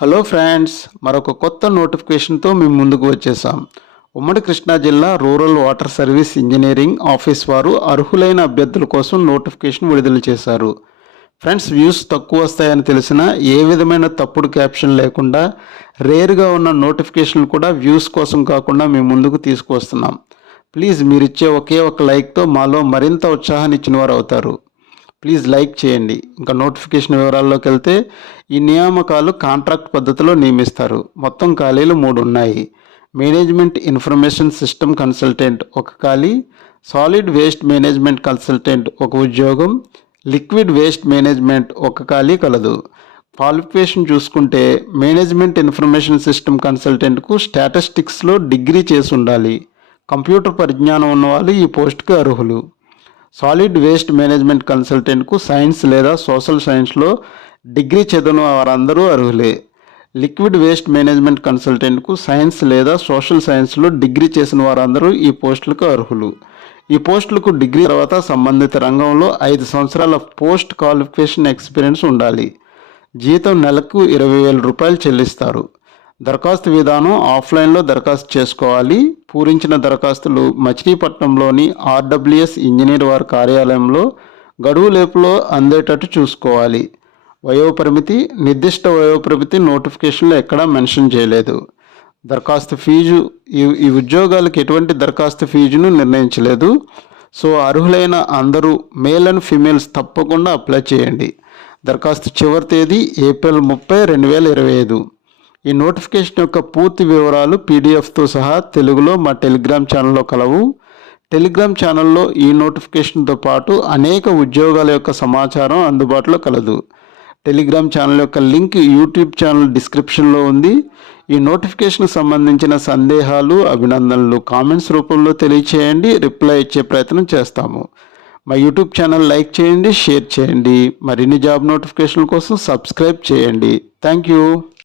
Hello friends, మరొక కొత్త నోటిఫికేషన్తో మేము ముందుకు వచ్చేసాం. ఉమ్మడి కృష్ణా జిల్లా rural water service engineering office వారు అర్హులైన అభ్యర్థుల కోసం నోటిఫికేషన్ విడుదల చేశారు. ఫ్రెండ్స్, వ్యూస్ తక్కువ వస్తాయని తెలిసినా ఏ విధమైన తప్పుడు క్యాప్షన్ లేకుండా రేర్గా ఉన్న నోటిఫికేషన్లు కూడా వ్యూస్ కోసం కాకుండా మేము ముందుకు తీసుకువస్తున్నాం. ప్లీజ్ మీరిచ్చే ఒకే ఒక లైక్తో మాలో మరింత ఉత్సాహాన్ని ఇచ్చిన వారు అవుతారు. ప్లీజ్ లైక్ చేయండి. ఇంకా నోటిఫికేషన్ వివరాల్లోకి వెళ్తే, ఈ నియామకాలు కాంట్రాక్ట్ పద్ధతిలో నియమిస్తారు. మొత్తం ఖాళీలు 3 ఉన్నాయి. మేనేజ్మెంట్ ఇన్ఫర్మేషన్ సిస్టమ్ కన్సల్టెంట్ ఒక ఖాళీ, సాలిడ్ వేస్ట్ మేనేజ్మెంట్ కన్సల్టెంట్ ఒక ఉద్యోగం, లిక్విడ్ వేస్ట్ మేనేజ్మెంట్ ఒక ఖాళీ కలదు. క్వాలిఫికేషన్ చూసుకుంటే మేనేజ్మెంట్ ఇన్ఫర్మేషన్ సిస్టమ్ కన్సల్టెంట్కు స్టాటిస్టిక్స్లో డిగ్రీ చేసి ఉండాలి. కంప్యూటర్ పరిజ్ఞానం ఉన్నవాళ్ళు ఈ పోస్ట్కి అర్హులు. సాలిడ్ వేస్ట్ మేనేజ్మెంట్ కన్సల్టెంట్కు సైన్స్ లేదా సోషల్ సైన్స్లో డిగ్రీ చదివిన వారందరూ అర్హులే. లిక్విడ్ వేస్ట్ మేనేజ్మెంట్ కన్సల్టెంట్కు సైన్స్ లేదా సోషల్ సైన్స్లో డిగ్రీ చేసిన వారందరూ ఈ పోస్టులకు అర్హులు. ఈ పోస్టులకు డిగ్రీ తర్వాత సంబంధిత రంగంలో 5 సంవత్సరాల పోస్ట్ క్వాలిఫికేషన్ ఎక్స్పీరియన్స్ ఉండాలి. జీతం నెలకు 20,000 రూపాయలు చెల్లిస్తారు. దరఖాస్తు విధానం ఆఫ్లైన్లో దరఖాస్తు చేసుకోవాలి. పూరించిన దరఖాస్తులు మచిలీపట్నంలోని ఆర్డబ్ల్యూఎస్ ఇంజనీర్ వారి కార్యాలయంలో గడువు లోపులో అందేటట్టు చూసుకోవాలి. వయోపరిమితి, నిర్దిష్ట వయోపరిమితి నోటిఫికేషన్లో ఎక్కడా మెన్షన్ చేయలేదు. దరఖాస్తు ఫీజు, ఈ ఉద్యోగాలకు ఎటువంటి దరఖాస్తు ఫీజును నిర్ణయించలేదు. సో అర్హులైన అందరూ మేల్ అండ్ ఫీమేల్స్ తప్పకుండా అప్లై చేయండి. దరఖాస్తు చివరి తేదీ ఏప్రిల్ 30, 2025. ఈ నోటిఫికేషన్ యొక్క పూర్తి వివరాలు పీడిఎఫ్తో సహా తెలుగులో మా టెలిగ్రామ్ ఛానల్లో కలవు. టెలిగ్రామ్ ఛానల్లో ఈ నోటిఫికేషన్తో పాటు అనేక ఉద్యోగాల యొక్క సమాచారం అందుబాటులో కలదు. టెలిగ్రామ్ ఛానల్ యొక్క లింక్ యూట్యూబ్ ఛానల్ డిస్క్రిప్షన్లో ఉంది. ఈ నోటిఫికేషన్కి సంబంధించిన సందేహాలు, అభినందనలు కామెంట్స్ రూపంలో తెలియచేయండి. రిప్లై ఇచ్చే ప్రయత్నం చేస్తాము. మా యూట్యూబ్ ఛానల్ లైక్ చేయండి, షేర్ చేయండి. మరిన్ని జాబ్ నోటిఫికేషన్ల కోసం సబ్స్క్రైబ్ చేయండి. Thank you.